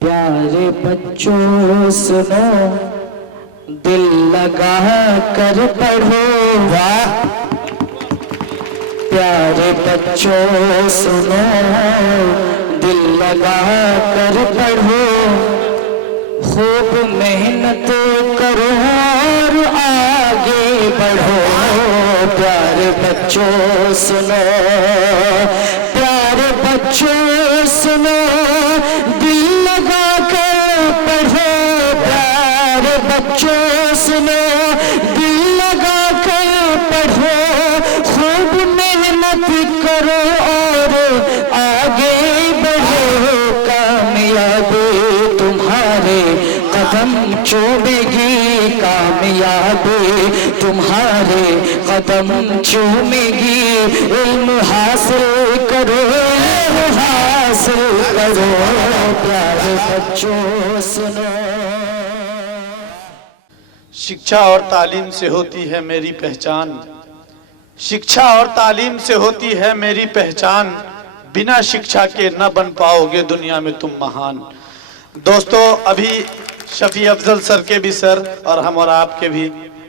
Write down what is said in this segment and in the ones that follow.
प्यारे बच्चों सुनो, दिल लगा कर पढ़ो। वाह! प्यारे बच्चों सुनो, दिल लगा कर पढ़ो। खूब मेहनत करो और आगे बढ़ो। प्यारे बच्चों सुनो, प्यारे बच्चों सुनो, दिल लगा कर पढ़ो। प्यारे बच्चों सुनो, दिल लगा कर पढ़ो। खूब मेहनत करो और आगे बढ़ो। कामयाबी तुम्हारे कदम चूमेगी, कामयाबी तुम्हारे कदम चूमेगी। इल्म हासिल करो, हासिल करो। प्यारे बच्चों सुनो। शिक्षा और तालीम से होती है मेरी पहचान, शिक्षा और तालीम से होती है मेरी पहचान। बिना शिक्षा के न बन पाओगे दुनिया में तुम महान। दोस्तों, अभी शफी अफजल सर के भी सर और हम और आपके भी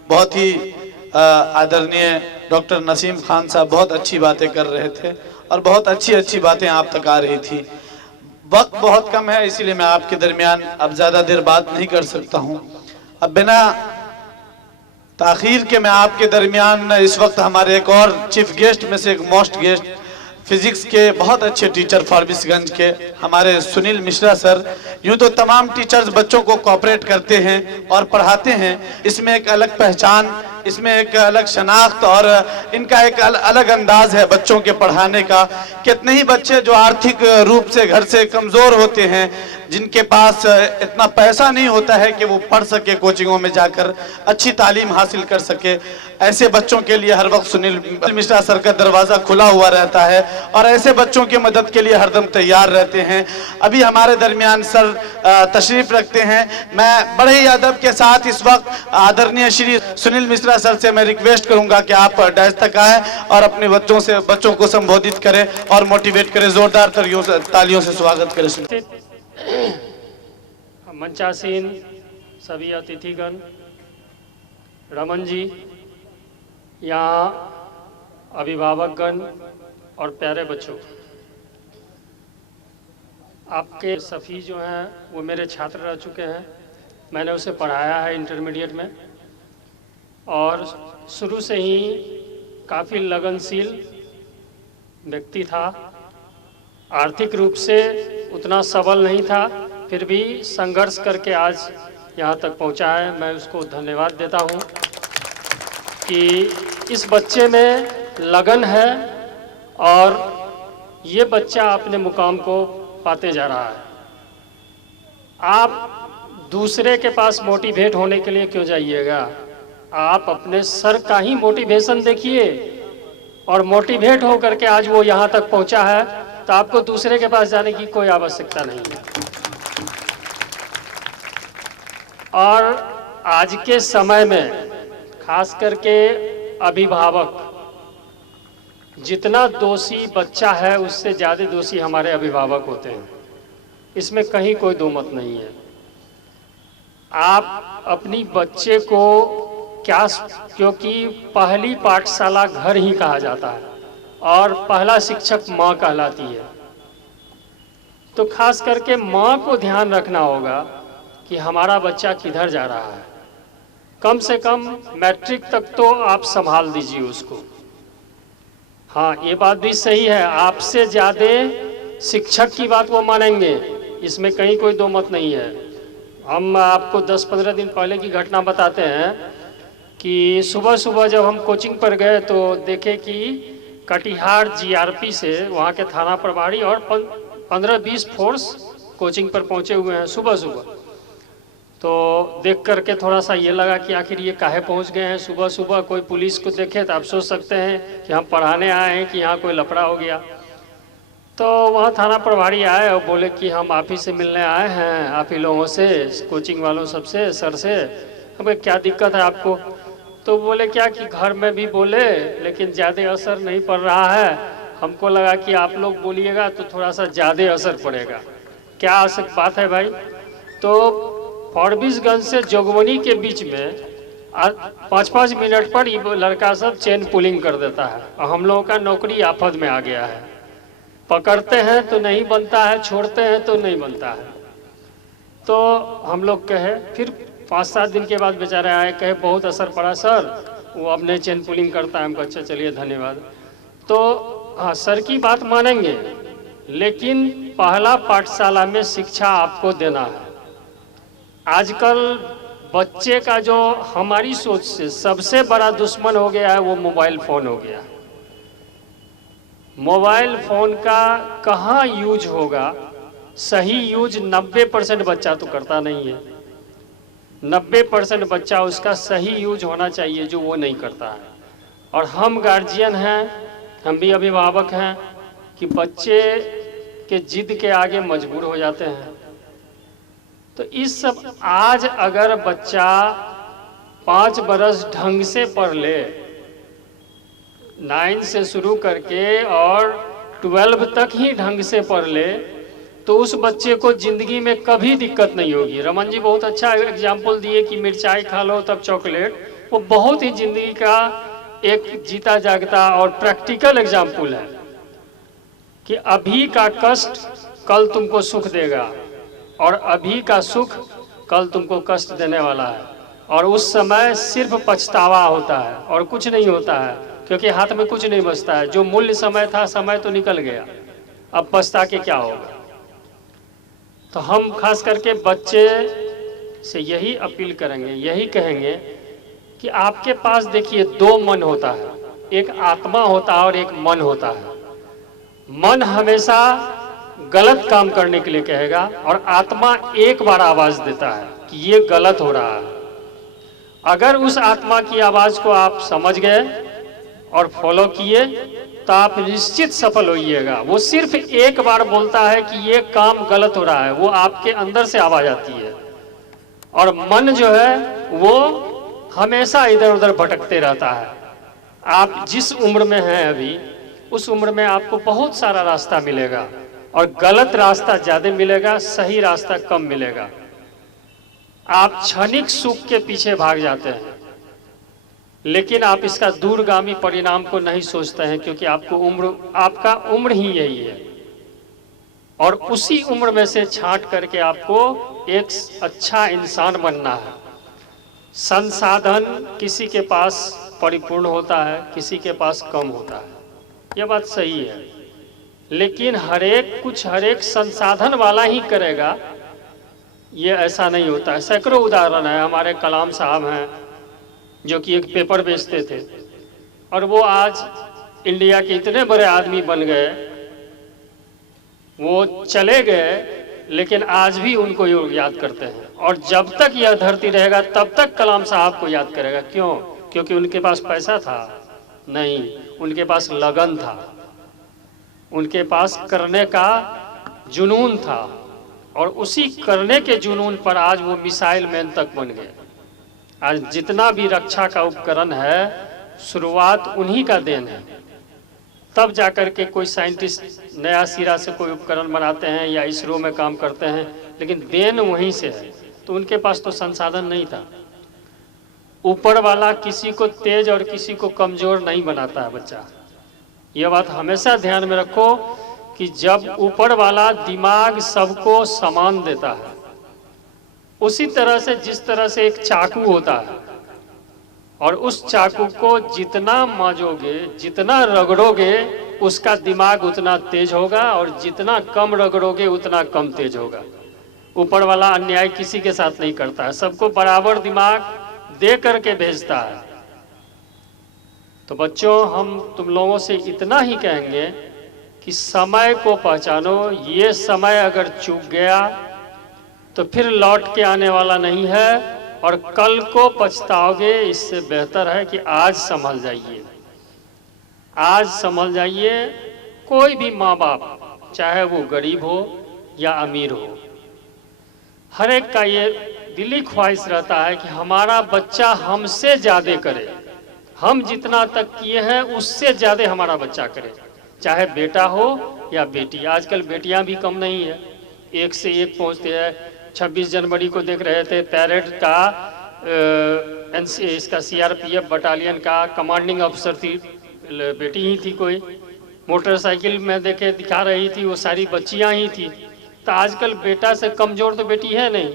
बहुत ही आदरणीय डॉक्टर नसीम खान साहब बहुत अच्छी बातें कर रहे थे और बहुत अच्छी बातें आप तक आ रही थी। वक्त बहुत कम है, इसीलिए मैं आपके दरमियान अब ज़्यादा देर बात नहीं कर सकता हूँ। अब बिना ताखीर के मैं आपके दरमियान इस वक्त हमारे एक और चीफ गेस्ट में से एक मोस्ट गेस्ट, फिजिक्स के बहुत अच्छे टीचर फारबिसगंज के हमारे सुनील मिश्रा सर। यूँ तो तमाम टीचर्स बच्चों को कोऑपरेट करते हैं और पढ़ाते हैं, इसमें एक अलग पहचान, इसमें एक अलग शनाख्त और इनका एक अलग अंदाज है बच्चों के पढ़ाने का। कितने ही बच्चे जो आर्थिक रूप से घर से कमज़ोर होते हैं, जिनके पास इतना पैसा नहीं होता है कि वो पढ़ सके, कोचिंगों में जाकर अच्छी तालीम हासिल कर सके, ऐसे बच्चों के लिए हर वक्त सुनील मिश्रा सर का दरवाज़ा खुला हुआ रहता है और ऐसे बच्चों की मदद के लिए हरदम तैयार रहते हैं। अभी हमारे दरमियान सर तशरीफ़ रखते हैं। मैं बड़े ही अदब के साथ इस वक्त आदरणीय श्री सुनील मिश्रा सर से मैं रिक्वेस्ट करूंगा कि आप डायस तक आए और अपने बच्चों को संबोधित करें और मोटिवेट करें। जोरदार तालियों से स्वागत करें। मंचासीन सभी अतिथिगण, रमन जी, यहाँ अभिभावकगण और प्यारे बच्चों, आपके सफ़ी जो हैं वो मेरे छात्र रह चुके हैं। मैंने उसे पढ़ाया है इंटरमीडिएट में और शुरू से ही काफ़ी लगनशील व्यक्ति था। आर्थिक रूप से उतना सबल नहीं था, फिर भी संघर्ष करके आज यहाँ तक पहुँचा है। मैं उसको धन्यवाद देता हूँ कि इस बच्चे में लगन है और ये बच्चा अपने मुकाम को पाते जा रहा है। आप दूसरे के पास मोटिवेट होने के लिए क्यों जाइएगा, आप अपने सर का ही मोटिवेशन देखिए और मोटिवेट हो करके आज वो यहाँ तक पहुँचा है, तो आपको दूसरे के पास जाने की कोई आवश्यकता नहीं है। और आज के समय में खास करके अभिभावक, जितना दोषी बच्चा है उससे ज़्यादा दोषी हमारे अभिभावक होते हैं, इसमें कहीं कोई दो मत नहीं है। आप अपनी बच्चे को क्या, क्योंकि पहली पाठशाला घर ही कहा जाता है और पहला शिक्षक माँ कहलाती है, तो खास करके माँ को ध्यान रखना होगा कि हमारा बच्चा किधर जा रहा है। कम से कम मैट्रिक तक तो आप संभाल दीजिए उसको। हाँ, ये बात भी सही है, आपसे ज़्यादा शिक्षक की बात वो मानेंगे, इसमें कहीं कोई दो मत नहीं है। हम आपको 10-15 दिन पहले की घटना बताते हैं कि सुबह सुबह जब हम कोचिंग पर गए तो देखे कि कटिहार जीआरपी से वहाँ के थाना प्रभारी और 15-20 फोर्स कोचिंग पर पहुँचे हुए हैं सुबह सुबह। तो देख करके थोड़ा सा ये लगा कि आखिर ये काहे पहुँच गए हैं सुबह सुबह। कोई पुलिस को देखे तो आप सोच सकते हैं कि हम पढ़ाने आए हैं कि यहाँ कोई लफड़ा हो गया। तो वहाँ थाना प्रभारी आए और बोले कि हम आप ही से मिलने आए हैं, आप ही लोगों से, कोचिंग वालों सबसे, सर से। हमें क्या दिक्कत है आपको? तो बोले क्या कि घर में भी बोले लेकिन ज़्यादा असर नहीं पड़ रहा है, हमको लगा कि आप लोग बोलिएगा तो थोड़ा सा ज़्यादा असर पड़ेगा। क्या आवश्यक बात है भाई। तो फारबिसगंज से जोगबनी के बीच में 5-5 मिनट पर ये लड़का सब चेन पुलिंग कर देता है और हम लोगों का नौकरी आफत में आ गया है। पकड़ते हैं तो नहीं बनता है, छोड़ते हैं तो नहीं बनता है। तो हम लोग कहे, फिर 5-7 दिन के बाद बेचारे आए, कहे बहुत असर पड़ा सर, वो अपने चेन पुलिंग करता है। हमको अच्छा चलिए धन्यवाद। तो हाँ, सर की बात मानेंगे, लेकिन पहला पाठशाला में शिक्षा आपको देना है। आजकल बच्चे का जो हमारी सोच से सबसे बड़ा दुश्मन हो गया है वो मोबाइल फ़ोन हो गया। मोबाइल फ़ोन का कहाँ यूज होगा, सही यूज 90% बच्चा तो करता नहीं है। 90% बच्चा उसका सही यूज होना चाहिए जो वो नहीं करता है। और हम गार्जियन हैं, हम भी अभिभावक हैं कि बच्चे के जिद के आगे मजबूर हो जाते हैं। तो इस सब, आज अगर बच्चा 5 बरस ढंग से पढ़ ले, 9 से शुरू करके और 12 तक ही ढंग से पढ़ ले, तो उस बच्चे को जिंदगी में कभी दिक्कत नहीं होगी। रमन जी बहुत अच्छा एग्जाम्पल दिए कि मिर्चाई खा लो तब चॉकलेट। वो बहुत ही जिंदगी का एक जीता जागता और प्रैक्टिकल एग्जाम्पल है कि अभी का कष्ट कल तुमको सुख देगा और अभी का सुख कल तुमको कष्ट देने वाला है। और उस समय सिर्फ पछतावा होता है और कुछ नहीं होता है, क्योंकि हाथ में कुछ नहीं बचता है। जो मूल्य समय था, समय तो निकल गया, अब पछता के क्या होगा। तो हम खास करके बच्चे से यही अपील करेंगे, यही कहेंगे कि आपके पास देखिए 2 मन होता है, एक आत्मा होता है और एक मन होता है। मन हमेशा गलत काम करने के लिए कहेगा और आत्मा एक बार आवाज देता है कि ये गलत हो रहा है। अगर उस आत्मा की आवाज को आप समझ गए और फॉलो किए तो आप निश्चित सफल होइएगा। वो सिर्फ एक बार बोलता है कि ये काम गलत हो रहा है, वो आपके अंदर से आवाज आती है। और मन जो है वो हमेशा इधर उधर भटकते रहता है। आप जिस उम्र में हैं अभी, उस उम्र में आपको बहुत सारा रास्ता मिलेगा और गलत रास्ता ज्यादा मिलेगा, सही रास्ता कम मिलेगा। आप क्षणिक सुख के पीछे भाग जाते हैं, लेकिन आप इसका दूरगामी परिणाम को नहीं सोचते हैं, क्योंकि आपका उम्र ही यही है। और उसी उम्र में से छांट करके आपको एक अच्छा इंसान बनना है। संसाधन किसी के पास परिपूर्ण होता है, किसी के पास कम होता है, यह बात सही है। लेकिन हर एक संसाधन वाला ही करेगा, ये ऐसा नहीं होता है। सैकड़ों उदाहरण है। हमारे कलाम साहब हैं जो कि एक पेपर बेचते थे और वो आज इंडिया के इतने बड़े आदमी बन गए। वो चले गए, लेकिन आज भी उनको लोग याद करते हैं। और जब तक यह धरती रहेगा तब तक कलाम साहब को याद करेगा। क्यों? क्योंकि उनके पास पैसा था? नहीं, उनके पास लगन था, उनके पास करने का जुनून था। और उसी करने के जुनून पर आज वो मिसाइल मैन तक बन गए। आज जितना भी रक्षा का उपकरण है, शुरुआत उन्हीं का देन है। तब जाकर के कोई साइंटिस्ट नया सिरा से कोई उपकरण बनाते हैं या इसरो में काम करते हैं, लेकिन देन वहीं से है। तो उनके पास तो संसाधन नहीं था। ऊपर वाला किसी को तेज और किसी को कमजोर नहीं बनाता है बच्चा। यह बात हमेशा ध्यान में रखो कि जब ऊपर वाला दिमाग सबको समान देता है, उसी तरह से जिस तरह से एक चाकू होता है और उस चाकू को जितना मांजोगे, जितना रगड़ोगे, उसका दिमाग उतना तेज होगा और जितना कम रगड़ोगे उतना कम तेज होगा। ऊपर वाला अन्याय किसी के साथ नहीं करता है, सबको बराबर दिमाग दे करके भेजता है। तो बच्चों, हम तुम लोगों से इतना ही कहेंगे कि समय को पहचानो। ये समय अगर चूक गया तो फिर लौट के आने वाला नहीं है और कल को पछताओगे। इससे बेहतर है कि आज संभल जाइए, आज संभल जाइए। कोई भी माँ बाप, चाहे वो गरीब हो या अमीर हो, हर एक का ये दिली ख्वाहिश रहता है कि हमारा बच्चा हमसे ज्यादा करे, हम जितना तक किए हैं उससे ज्यादा हमारा बच्चा करे, चाहे बेटा हो या बेटी। आजकल बेटियां भी कम नहीं है, एक से एक पहुंचते हैं। 26 जनवरी को देख रहे थे पैरेड का, इसका सीआरपीएफ बटालियन का कमांडिंग अफसर थी, बेटी ही थी कोई। मोटरसाइकिल में देखे दिखा रही थी, वो सारी बच्चियां ही थी। तो आजकल बेटा से कमजोर तो बेटी है नहीं,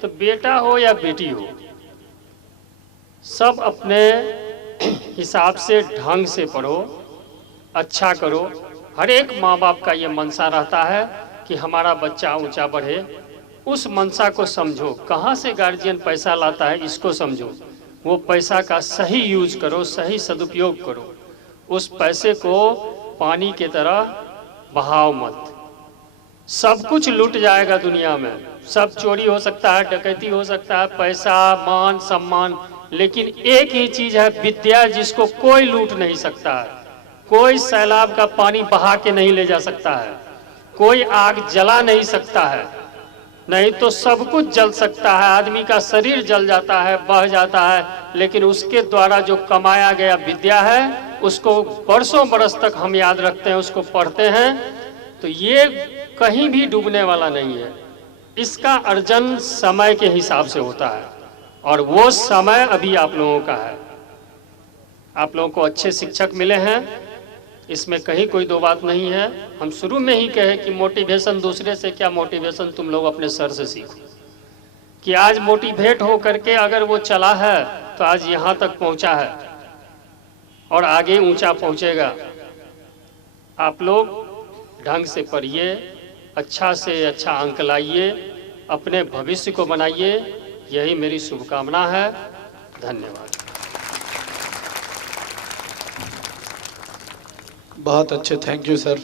तो बेटा हो या बेटी हो, सब अपने हिसाब से ढंग से पढ़ो, अच्छा करो। हर एक माँ बाप का ये मनसा रहता है कि हमारा बच्चा ऊंचा बढ़े। उस मनसा को समझो, कहाँ से गार्जियन पैसा लाता है इसको समझो, वो पैसा का सही यूज करो, सही सदुपयोग करो। उस पैसे को पानी की तरह बहाव मत। सब कुछ लूट जाएगा दुनिया में, सब चोरी हो सकता है, डकैती हो सकता है, पैसा, मान, सम्मान, लेकिन एक ही चीज है विद्या, जिसको कोई लूट नहीं सकता है। कोई सैलाब का पानी बहा के नहीं ले जा सकता है, कोई आग जला नहीं सकता है, नहीं तो सब कुछ जल सकता है। आदमी का शरीर जल जाता है, बह जाता है, लेकिन उसके द्वारा जो कमाया गया विद्या है उसको बरसों बरस तक हम याद रखते हैं, उसको पढ़ते हैं। तो ये कहीं भी डूबने वाला नहीं है। इसका अर्जन समय के हिसाब से होता है, और वो समय अभी आप लोगों का है। आप लोगों को अच्छे शिक्षक मिले हैं, इसमें कहीं कोई दो बात नहीं है। हम शुरू में ही कहे कि मोटिवेशन दूसरे से क्या, मोटिवेशन तुम लोग अपने सर से सीखो। कि आज मोटिवेट हो करके अगर वो चला है तो आज यहाँ तक पहुँचा है और आगे ऊंचा पहुँचेगा। आप लोग ढंग से पढ़िए, अच्छा से अच्छा अंक लाइए, अपने भविष्य को बनाइए, यही मेरी शुभकामना है। धन्यवाद। बहुत अच्छे, थैंक यू सर।